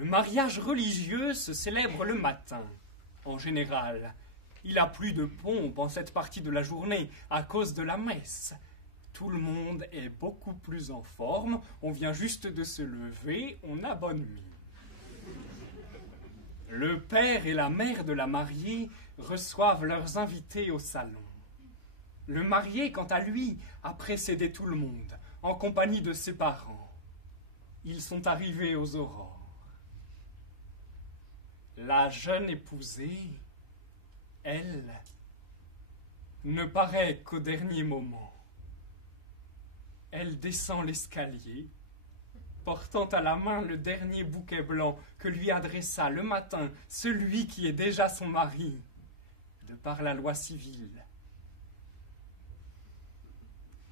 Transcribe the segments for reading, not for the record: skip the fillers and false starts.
Le mariage religieux se célèbre le matin, en général. Il a plus de pompe en cette partie de la journée à cause de la messe. Tout le monde est beaucoup plus en forme, on vient juste de se lever, on a bonne mine. Le père et la mère de la mariée reçoivent leurs invités au salon. Le marié, quant à lui, a précédé tout le monde, en compagnie de ses parents. Ils sont arrivés aux aurores. La jeune épousée, elle, ne paraît qu'au dernier moment. Elle descend l'escalier, portant à la main le dernier bouquet blanc que lui adressa le matin celui qui est déjà son mari, de par la loi civile.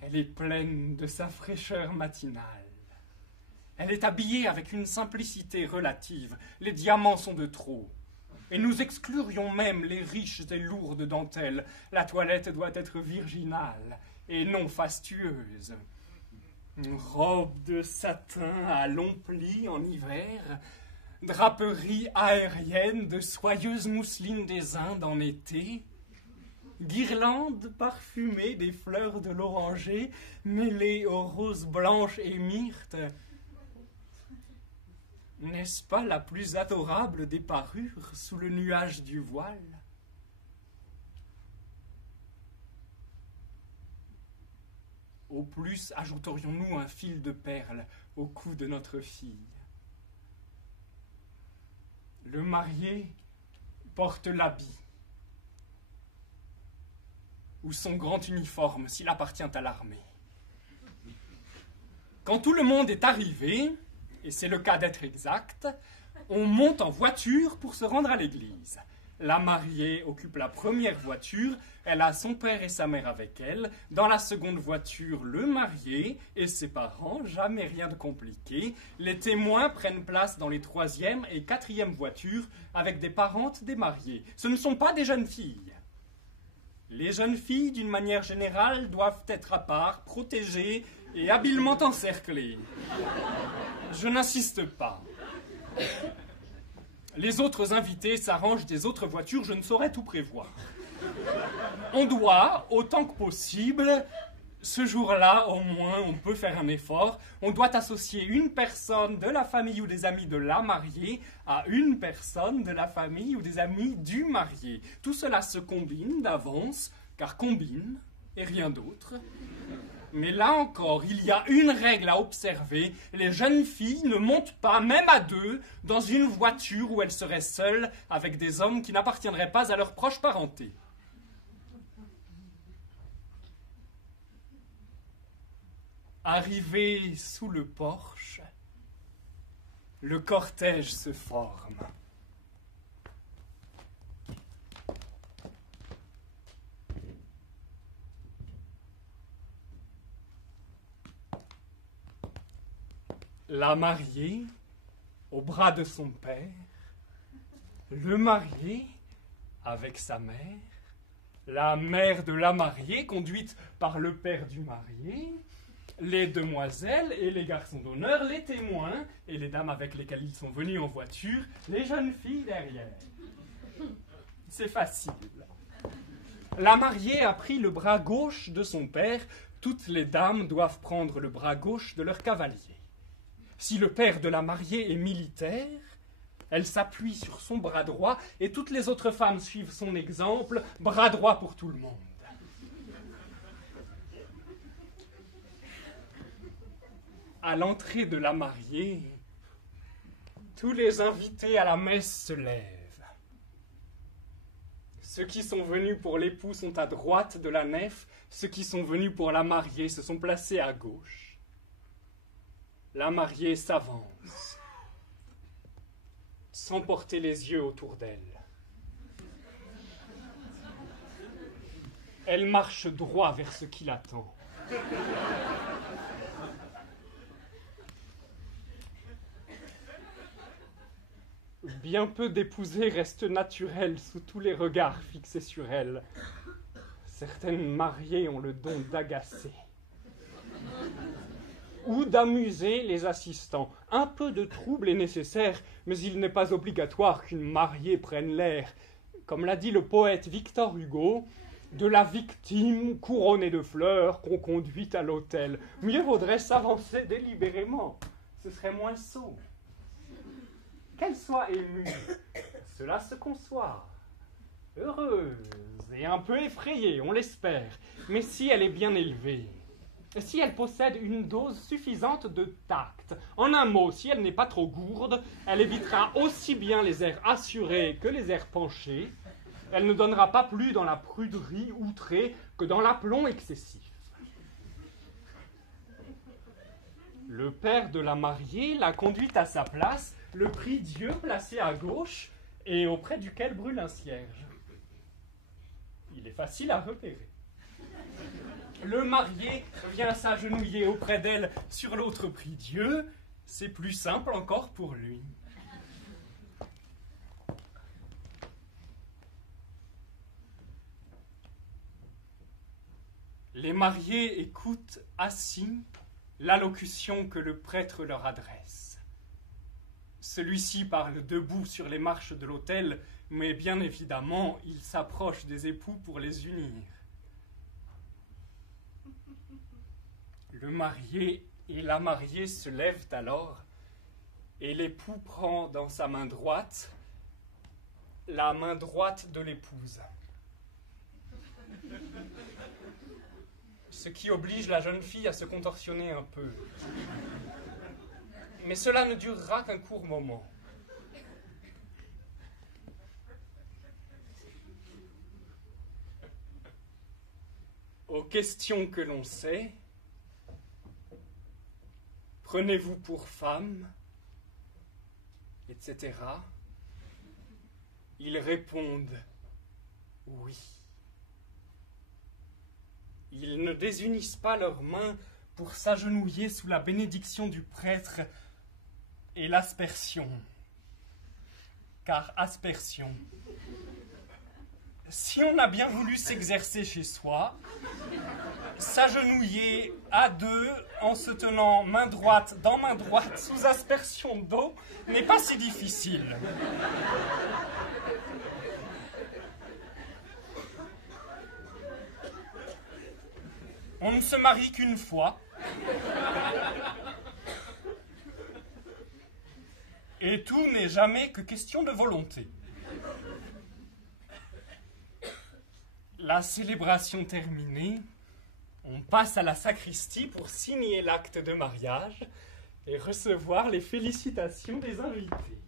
Elle est pleine de sa fraîcheur matinale. Elle est habillée avec une simplicité relative. Les diamants sont de trop. Et nous exclurions même les riches et lourdes dentelles. La toilette doit être virginale et non fastueuse. Une robe de satin à longs plis en hiver, draperie aérienne de soyeuse mousseline des Indes en été, guirlande parfumée des fleurs de l'oranger mêlées aux roses blanches et myrtes. N'est-ce pas la plus adorable des parures sous le nuage du voile? Au plus, ajouterions-nous un fil de perles au cou de notre fille. Le marié porte l'habit ou son grand uniforme s'il appartient à l'armée. Quand tout le monde est arrivé, et c'est le cas d'être exact, on monte en voiture pour se rendre à l'église. La mariée occupe la première voiture, elle a son père et sa mère avec elle. Dans la seconde voiture, le marié et ses parents, jamais rien de compliqué. Les témoins prennent place dans les troisième et quatrième voitures avec des parentes des mariés. Ce ne sont pas des jeunes filles. Les jeunes filles, d'une manière générale, doivent être à part, protégées et habilement encerclées. Je n'insiste pas. Les autres invités s'arrangent des autres voitures, je ne saurais tout prévoir. On doit, autant que possible, ce jour-là, au moins, on peut faire un effort, on doit associer une personne de la famille ou des amis de la mariée à une personne de la famille ou des amis du marié. Tout cela se combine d'avance, car combine et rien d'autre. Mais là encore, il y a une règle à observer. Les jeunes filles ne montent pas, même à deux, dans une voiture où elles seraient seules avec des hommes qui n'appartiendraient pas à leur proche parenté. Arrivé sous le porche, le cortège se forme. La mariée, au bras de son père, le marié, avec sa mère, la mère de la mariée, conduite par le père du marié, les demoiselles et les garçons d'honneur, les témoins et les dames avec lesquelles ils sont venus en voiture, les jeunes filles derrière. C'est facile. La mariée a pris le bras gauche de son père, toutes les dames doivent prendre le bras gauche de leur cavalier. Si le père de la mariée est militaire, elle s'appuie sur son bras droit et toutes les autres femmes suivent son exemple, bras droit pour tout le monde. À l'entrée de la mariée, tous les invités à la messe se lèvent. Ceux qui sont venus pour l'époux sont à droite de la nef, ceux qui sont venus pour la mariée se sont placés à gauche. La mariée s'avance, sans porter les yeux autour d'elle. Elle marche droit vers ce qui l'attend. Bien peu d'épousées restent naturelles sous tous les regards fixés sur elles. Certaines mariées ont le don d'agacer. ou d'amuser les assistants. Un peu de trouble est nécessaire, mais il n'est pas obligatoire qu'une mariée prenne l'air. Comme l'a dit le poète Victor Hugo, de la victime couronnée de fleurs qu'on conduit à l'autel. Mieux vaudrait s'avancer délibérément, ce serait moins sot. Qu'elle soit émue, cela se conçoit. Heureuse et un peu effrayée, on l'espère, mais si elle est bien élevée, si elle possède une dose suffisante de tact, en un mot, si elle n'est pas trop gourde, elle évitera aussi bien les airs assurés que les airs penchés. Elle ne donnera pas plus dans la pruderie outrée que dans l'aplomb excessif. Le père de la mariée l'a conduite à sa place, le prie-dieu placé à gauche et auprès duquel brûle un cierge. Il est facile à repérer. Le marié vient s'agenouiller auprès d'elle sur l'autre prie-dieu. C'est plus simple encore pour lui. Les mariés écoutent assis l'allocution que le prêtre leur adresse. Celui-ci parle debout sur les marches de l'autel, mais bien évidemment, il s'approche des époux pour les unir. Le marié et la mariée se lèvent alors, et l'époux prend dans sa main droite la main droite de l'épouse. Ce qui oblige la jeune fille à se contorsionner un peu. Mais cela ne durera qu'un court moment. Aux questions que l'on sait, prenez-vous pour femme, etc. Ils répondent oui. Ils ne désunissent pas leurs mains pour s'agenouiller sous la bénédiction du prêtre et l'aspersion. Car aspersion. Si on a bien voulu s'exercer chez soi, s'agenouiller à deux en se tenant main droite dans main droite sous aspersion d'eau n'est pas si difficile. On ne se marie qu'une fois. Et tout n'est jamais que question de volonté. La célébration terminée, on passe à la sacristie pour signer l'acte de mariage et recevoir les félicitations des invités.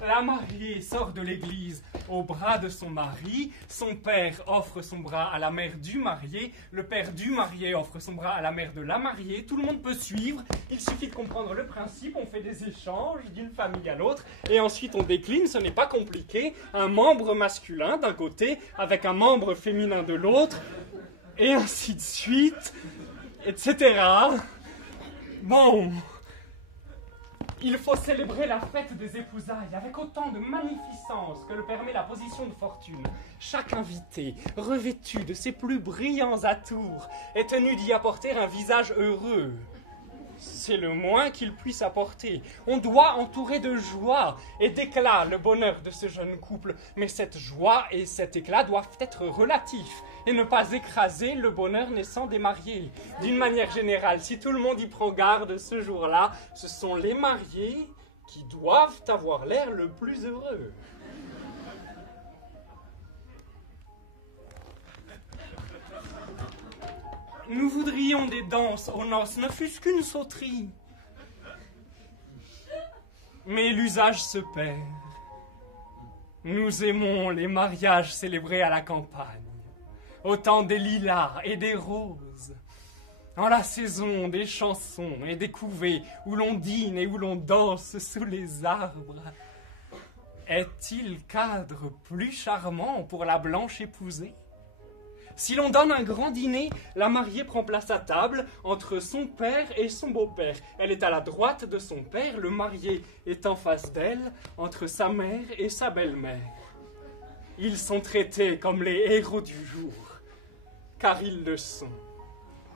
La mariée sort de l'église au bras de son mari, son père offre son bras à la mère du marié, le père du marié offre son bras à la mère de la mariée, tout le monde peut suivre, il suffit de comprendre le principe, on fait des échanges d'une famille à l'autre, et ensuite on décline, ce n'est pas compliqué, un membre masculin d'un côté avec un membre féminin de l'autre, et ainsi de suite, etc. Bon... Il faut célébrer la fête des épousailles avec autant de magnificence que le permet la position de fortune. Chaque invité, revêtu de ses plus brillants atours, est tenu d'y apporter un visage heureux. C'est le moins qu'il puisse apporter. On doit entourer de joie et d'éclat le bonheur de ce jeune couple, mais cette joie et cet éclat doivent être relatifs et ne pas écraser le bonheur naissant des mariés. D'une manière générale, si tout le monde y prend garde ce jour-là, ce sont les mariés qui doivent avoir l'air le plus heureux. Nous voudrions des danses aux noces, ne fût-ce qu'une sauterie. Mais l'usage se perd. Nous aimons les mariages célébrés à la campagne, au temps des lilas et des roses, en la saison des chansons et des couvées, où l'on dîne et où l'on danse sous les arbres. Est-il cadre plus charmant pour la blanche épousée ? Si l'on donne un grand dîner, la mariée prend place à table entre son père et son beau-père. Elle est à la droite de son père, le marié est en face d'elle, entre sa mère et sa belle-mère. Ils sont traités comme les héros du jour, car ils le sont.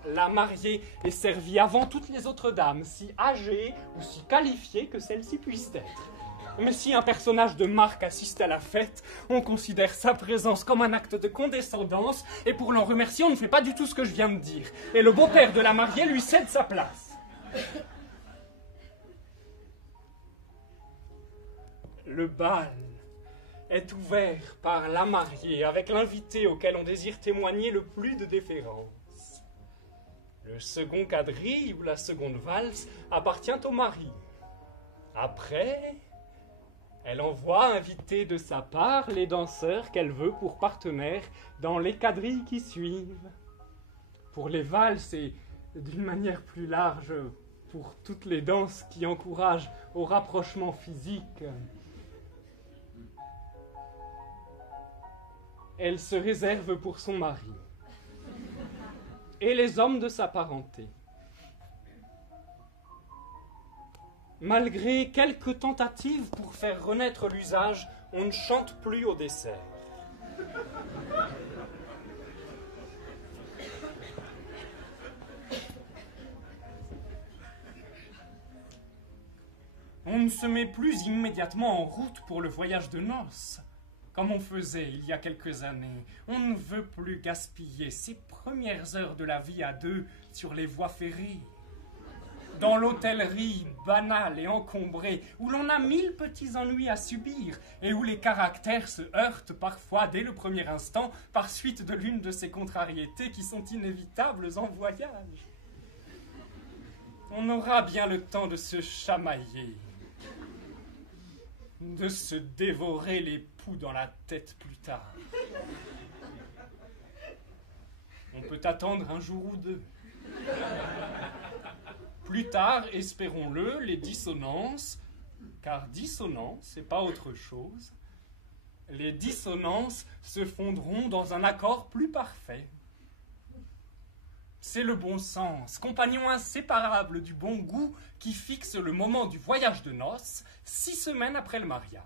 La mariée est servie avant toutes les autres dames, si âgées ou si qualifiées que celles-ci puissent être. Mais si un personnage de marque assiste à la fête, on considère sa présence comme un acte de condescendance, et pour l'en remercier, on ne fait pas du tout ce que je viens de dire. Et le beau-père de la mariée lui cède sa place. Le bal est ouvert par la mariée avec l'invité auquel on désire témoigner le plus de déférence. Le second quadrille ou la seconde valse appartient au mari. Après, elle envoie inviter de sa part les danseurs qu'elle veut pour partenaires dans les quadrilles qui suivent. Pour les valses et d'une manière plus large, pour toutes les danses qui encouragent au rapprochement physique, elle se réserve pour son mari et les hommes de sa parenté. Malgré quelques tentatives pour faire renaître l'usage, on ne chante plus au dessert. On ne se met plus immédiatement en route pour le voyage de noces, comme on faisait il y a quelques années. On ne veut plus gaspiller ses premières heures de la vie à deux sur les voies ferrées, dans l'hôtellerie banale et encombrée, où l'on a 1000 petits ennuis à subir, et où les caractères se heurtent parfois dès le premier instant, par suite de l'une de ces contrariétés qui sont inévitables en voyage. On aura bien le temps de se chamailler, de se dévorer les poux dans la tête plus tard. On peut attendre un jour ou deux. Plus tard, espérons-le, les dissonances, car dissonance, c'est pas autre chose, les dissonances se fondront dans un accord plus parfait. C'est le bon sens, compagnon inséparable du bon goût, qui fixe le moment du voyage de noces, 6 semaines après le mariage.